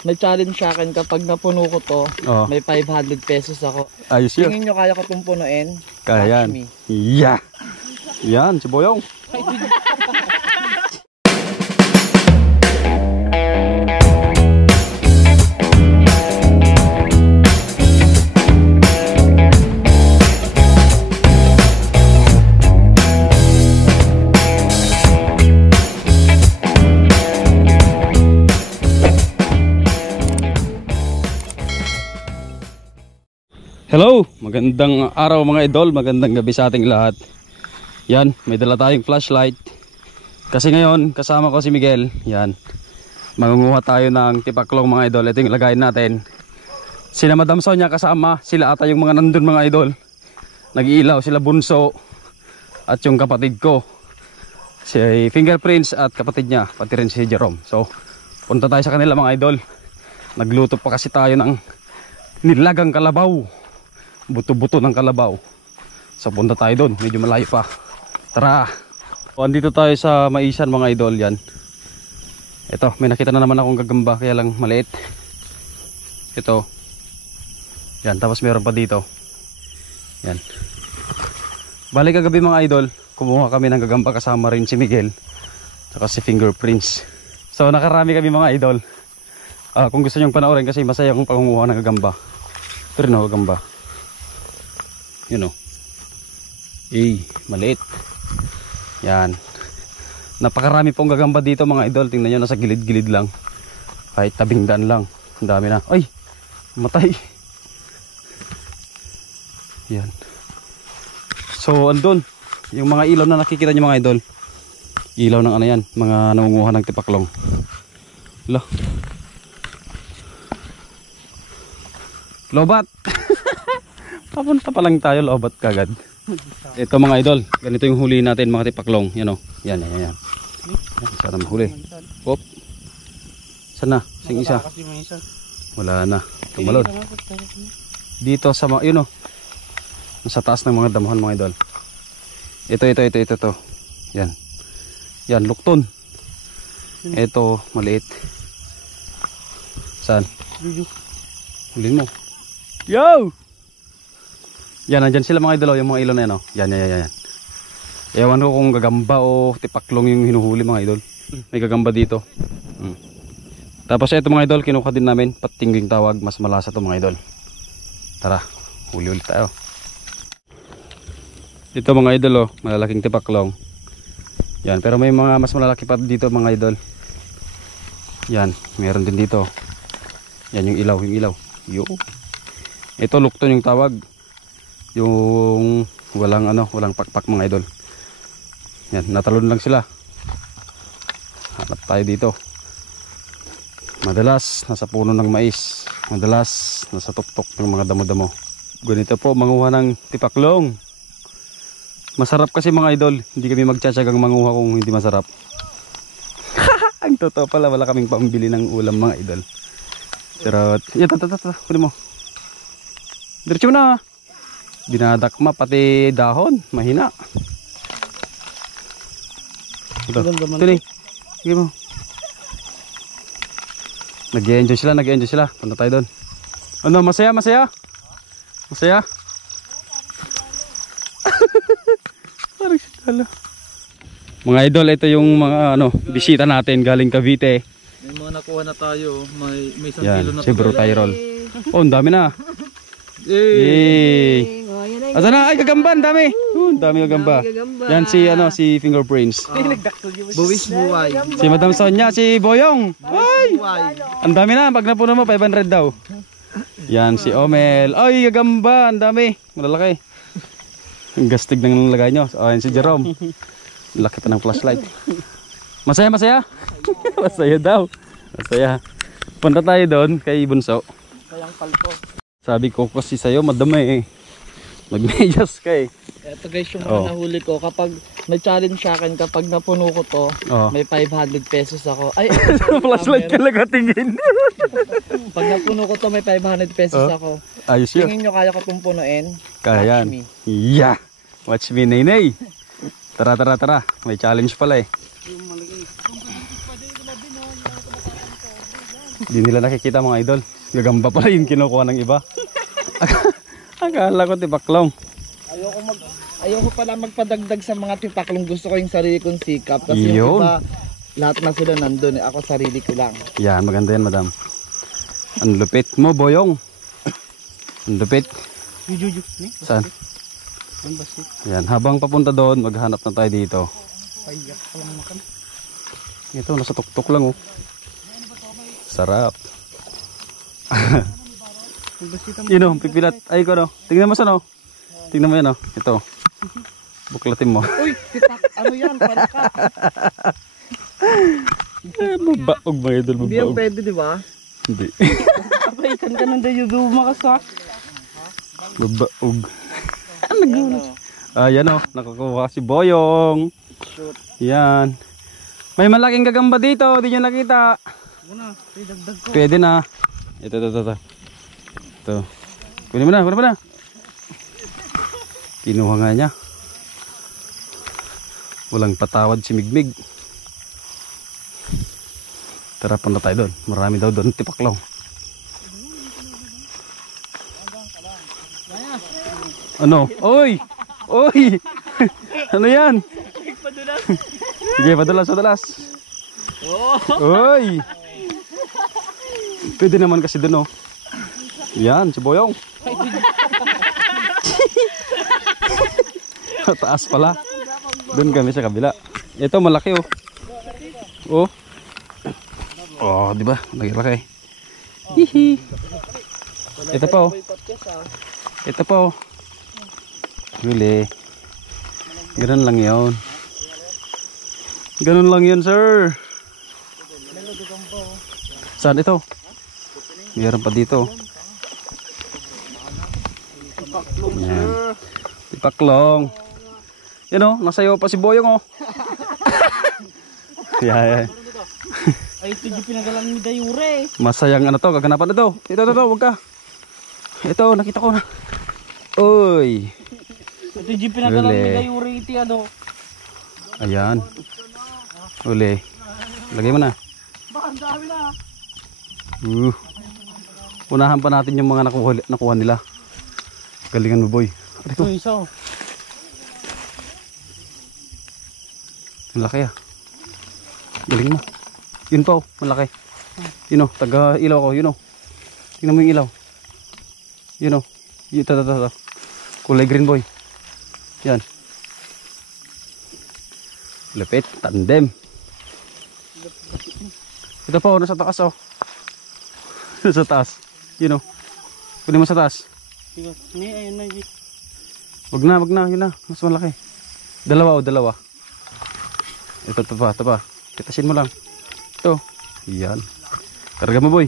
may challenge sa akin kapag napuno ko to, may 500 pesos ako. Ayos yun. Tingin nyo kaya ko itong punuin? Kaya yan. Yeah. Yan, si Boyong. Hello, magandang araw mga idol, magandang gabi sa ating lahat. Yan, may dala tayong flashlight. Kasi ngayon, kasama ko si Miguel. Yan, mangunguha tayo ng tipaklong mga idol. Ito yung lagayin natin. Sila Madam Sonia kasama, sila ata yung mga nandun mga idol. Nag-iilaw sila Bunso at yung kapatid ko, si Fingerprints at kapatid niya, pati rin si Jerome. So, punta tayo sa kanila mga idol. Nagluto pa kasi tayo ng nilagang kalabaw. Buto-buto ng kalabaw. So punta tayo doon, medyo malayo pa. Tara. O, andito tayo sa Maisan mga idol. Yan. Ito, may nakita na naman akong gagamba, kaya lang maliit. Ito. Yan, tapos meron pa dito. Yan. Balik kagabi mga idol, kumuha kami ng gagamba kasama rin si Miguel saka si Fingerprints. So nakarami kami mga idol. Kung gusto nyong panoorin kasi masaya kong pangunguha ng gagamba. Ito rin ako gagamba. Yun o. Maliit. Yan. Napakarami pong gagamba dito mga idol. Tingnan nyo, nasa gilid-gilid lang. Kahit tabing daan lang. Ang dami na. Ay! Matay. Yan. So, andun. Yung mga ilaw na nakikita nyo mga idol. Ilaw ng ano yan. Mga nangunguha ng tipaklong. Hala. Lobat! Papunta pa lang tayo, lobat kagad. Ito mga idol, ganito yung huli natin mga tipaklong. Yan o, yan. Sana mahuli. Hop. Sana, sing isa. Wala na, tumalon. Dito sa mga, yun o. Nasa taas ng mga damuhan mga idol. Ito. Yan. Yan, lukton. Ito, maliit. Saan? Hulin mo. Yo! Yan, nandyan sila mga idol, yung mga ilaw na yan, oh. Yan. Ewan ko kung gagamba o tipaklong yung hinuhuli mga idol. May gagamba dito. Tapos ito mga idol, kinuha din namin, patingging tawag, mas malasa to mga idol. Tara, huli ulit tayo. Ito mga idol, oh, malalaking tipaklong. Yan, pero may mga mas malalaki pa dito mga idol. Yan, meron din dito. Yan yung ilaw. Yo. Ito lukton yung tawag. Yung walang pakpak mga idol. Yan, natalon lang sila. Hanap tayo dito. Madalas nasa puno ng mais, madalas nasa tuktok ng mga damo-damo. Ganito po manguha ng tipaklong. Masarap kasi mga idol, hindi kami magtsatsagang manguha kung hindi masarap. Ang totoo pala, wala kaming pambili ng ulam mga idol. Pero, kunin mo. Diretso na. Dinadakma pati dahon, mahina. Ito nih. Sige mo. Nag-enjoy sila. Punta tayo doon. Ano, masaya? Parang sila. Mga idol, ito yung mga bisita natin galing Cavite. May mga nakuha na tayo. May 1 kilo na. Si Bro Tyrol. Oh, ang dami na. Yay! Asa na? Ay, gagamba, ang dami. Ang dami gagamba. Yan si Fingerprints. Buwis buhay. Si Madam Sonia, si Boyong. Ay! Ang dami na, pag napuno mo 500 daw. Yan si Omel. Ay, gagamba, ang dami. Malalaki. Ang gastig ng lagay nyo. Yan si Jerome. Laki pa ng flashlight. Masaya? Masaya daw. Masaya. Punta tayo doon kay Bunso. Kayang palpo. Sabi ko kasi sa'yo madami eh. Magmedyas ka eh. Ito guys yung mga nahuli ko. Kapag may challenge sa akin, kapag napuno ko to, may 500 pesos ako. Ay, flashlight talaga tingin. Pag napuno ko to, may 500 pesos ako. Ayos yun. Tingin nyo kaya ko itong punuin? Kaya yan. Yeah. Watch me, Naynay. Tara. May challenge pala eh. Hindi nila nakikita mga idol. Gagamba pala yung kinukuha ng iba. Akala ko tipaklong. Ayoko pala magpadagdag sa mga tipaklong. Gusto ko yung sarili kong sikap. Kasi Yun. yung iba, lahat na sila nandun. Ako sarili ko lang. Yan, maganda yan madam. Ang lupit mo, boyong. Ang lupit. Saan? Yan, habang papunta doon, maghanap na tayo dito. Ito, nasa tuktok lang oh. Sarap. Yun oh, pipilat. Ay ko no. Tingnan mo saan oh. Tingnan mo yan oh. Ito. Buklatin mo. Uy, ano yan? Palaka. Mabaog mga idol, Hindi yan mabaog. pwede, di ba? Hindi. Abay, ikan ka nang dayo dumakas ha. Mabaog. Ayan oh, nakakuha si Boyong. Yan. May malaking gagamba dito, di nyo nakita. Pwede na. Ito. Ito. Kunin mo na. Kinuha nga niya. Walang patawad si Migmig. Tara, punta tayo doon. Marami daw doon tipaklong. Ano? Oy! Ano yan? Sige, padulas. Oy! Pwede naman kasi doon oh. Yan, si Boyong. Taas pala. Doon kami sa kabila. Ito malaki oh. Oh, di ba? Laki. Hihi. Ito pa oh. Huli. Ganun lang yun, sir. Saan ito? Mayroon pa dito. Yan. Tipaklong. Yan oh, nasayaw pa si Boyong oh. Yeah. Ay, ito yung pinagalang ni Dayure. Masayang ano to, kaganapan na to. Ito, wag ka. Ito, nakita ko na. Uy. Ito yung pinagalang ni Dayure iti ano. Ayan. Uli. Lagay mo na. Baka ang dami na. Unahan pa natin yung mga nakuha nila. Galingan mo boy. Ito isa oh. Ang laki ah. Galing mo. Yun pa oh, malaki. Yun oh, taga ilaw ko, yun oh. Tingnan mo yung ilaw. Yun oh. Ito. Kulay green boy. Yan. Lapit, tandem. Ito pa oh, nasa taas oh. Nasa taas. Yun oh. Kunin mo sa taas. Ayun na. Wag na, yun na. Mas malaki. Dalawa. Ito pa. Kitasin mo lang. Ito. Yan. Karga mo boy.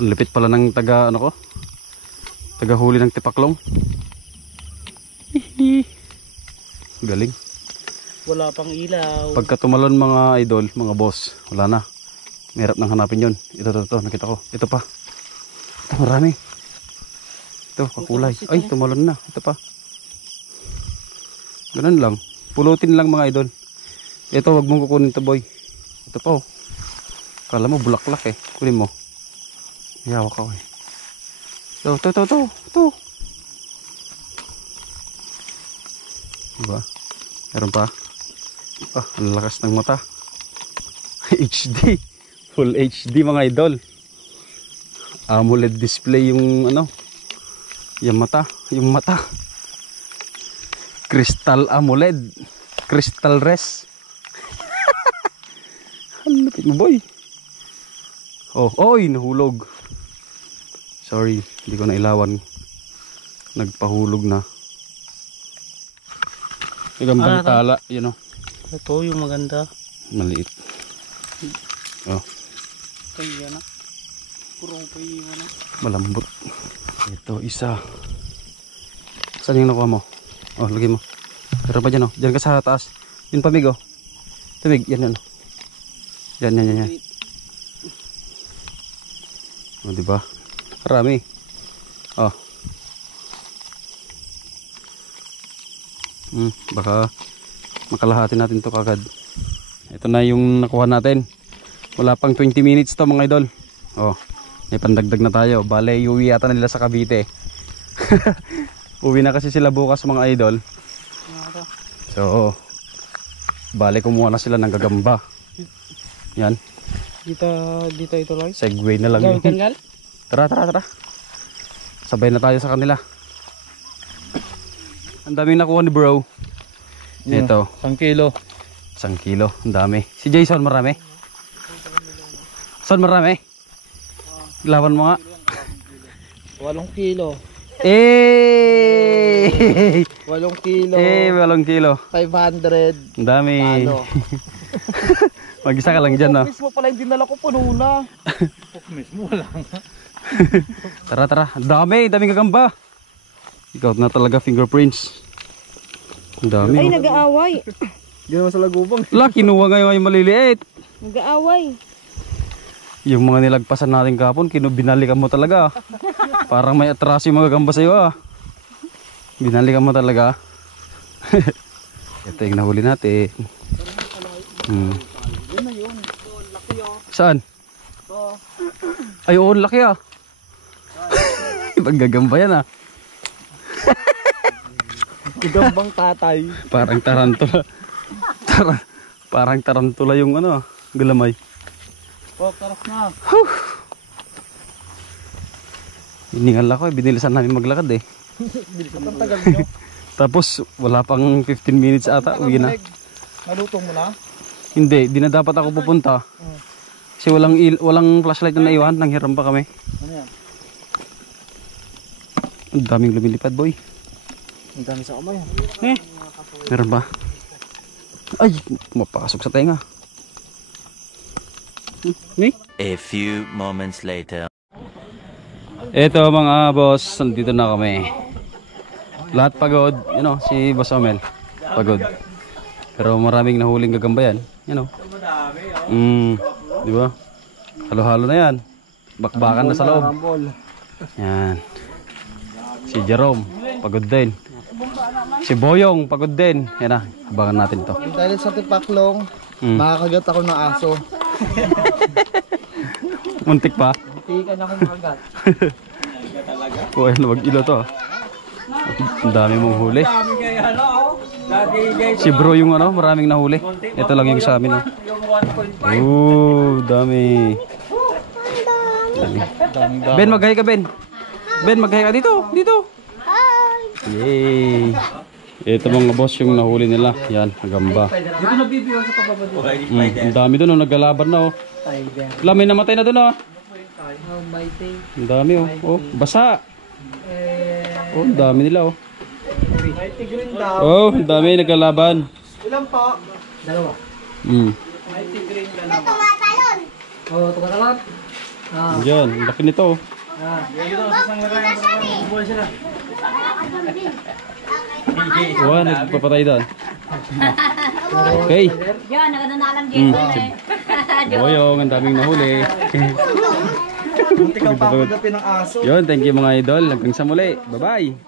Ang lipit pala ng taga huli ng tipaklong. Galing. Wala pang ilaw. Pagka tumalon mga idol, mga boss, wala na. Mahirap nang hanapin yun. Ito, nakita ko. Ito pa. Ito, marami. Ito, kakulay. Ay, tumalon na. Ito pa. Ganun lang. Pulutin lang mga idol. Ito, wag mong kukunin to boy. Ito pa oh. Kala mo bulaklak eh. Kunin mo. Hiyawak ako eh. Ito. Diba? Meron pa. Ah, ang lakas ng mata. HD. Full HD mga idol. AMOLED display yung yung mata. Crystal AMOLED. Crystal res. Halapit mo boy. Oy, nahulog. Sorry, hindi ko nailawan. Nagpahulog na. Gagambang tala, yun o. Ito yung maganda. Maliit. Oh. Kaya na. Puro pa yung Malambot. Ito, isa. Saan yung nakuha mo? Oh, lagay mo. Pero pa dyan oh. Dyan ka sa taas. Yun pamig oh. Tumig, yan. Yan. Oh, diba? Marami. Oh. Baka makalahati natin to kagad. Ito na yung nakuha natin. Wala pang 20 minutes to mga idol. Oh, may pandagdag na tayo. Bale, iuwi yata nila sa Cavite. Uwi na kasi sila bukas mga idol. So, bale kumuha na sila ng gagamba. Yan. Dito ito lang. Segway na lang yun. Tara. Sabay na tayo sa kanila. Ang daming nakuha ni bro. Ito. 1 kilo. 1 kilo. Ang dami. Si Jason marami. Son marami. Laban mo nga. 8 kilo. 8 kilo. 8 kilo. 500. Ang dami. Mag-isa ka lang dyan, no? Mismo pala yung dinala ko, puno na. Mismo lang. Tara. Daming gagamba. Ikaw na talaga fingerprints. Ang dami. Ay, nag-aaway. Ginawa sa lagubang. Wala, kinuha ngayon yung maliliit. Nag-aaway. Yung mga nilagpasan natin kapon, binalikan mo talaga. Parang may atraso yung mga gagamba sa'yo, ah. Binalikan mo talaga. Ito yung nahuli natin. Saan? Ay, oo, laki ah. Paggagamba yan ah. Gagambang tatay. Parang tarantula. Parang tarantula yung ano, galamay. Oh, taras na. Hiningal ako eh, binilisan namin maglakad eh. Ang tagal nyo. Tapos wala pang 15 minutes ata, uwi na. Nalutong mo na? Hindi, di na dapat ako pupunta. Kasi walang flashlight na naiwan, nanghiram pa kami. Ano yan? Ang daming lumilipad boy. Ang dami sa kamay. Meron ba? Ay, mapasok sa tenga. A few moments later. Ito mga boss, nandito na kami. Lahat pagod, si Boss Omel. Pagod. Pero maraming nahuling gagamba yan, di ba? Halo-halo na yan. Bakbakan na sa loob. Yan. Si Jerome, pagod din. Si Boyong, pagod din. Yan na, abangan natin to. Dahil sa tipaklong, makakagat ako ng aso. Muntik pa. Tikan ako makagat. Uy, mag-ilo to. Ang dami mong huli. Si bro yung maraming nahuli. Ito lang yung sa amin. Dami. Ben, maghay ka Ben. Ben, maghay ka dito. Yay. Ito mga boss yung nahuli nila. Yan, gamba. Dito nabibiyo sa pababa dito. Ang dami doon, naggalaban na. Wala, may namatay na doon. Ang dami basa. Ang dami nila Mighty green daw. ang dami naglalaban. Ilan po? 2. Mighty green na naman. Tumatalon. Oo, tumatalon. Diyan, laki nito. Dito sa isang lagayan. Bubuhay sila. Nagpapatay doon. Okay. Yan, nakadanalang Jason eh. Boyong, ang daming nahuli. Muntik ang papadapin ng aso. Yun, thank you mga idol. Hanggang sa muli. Bye-bye.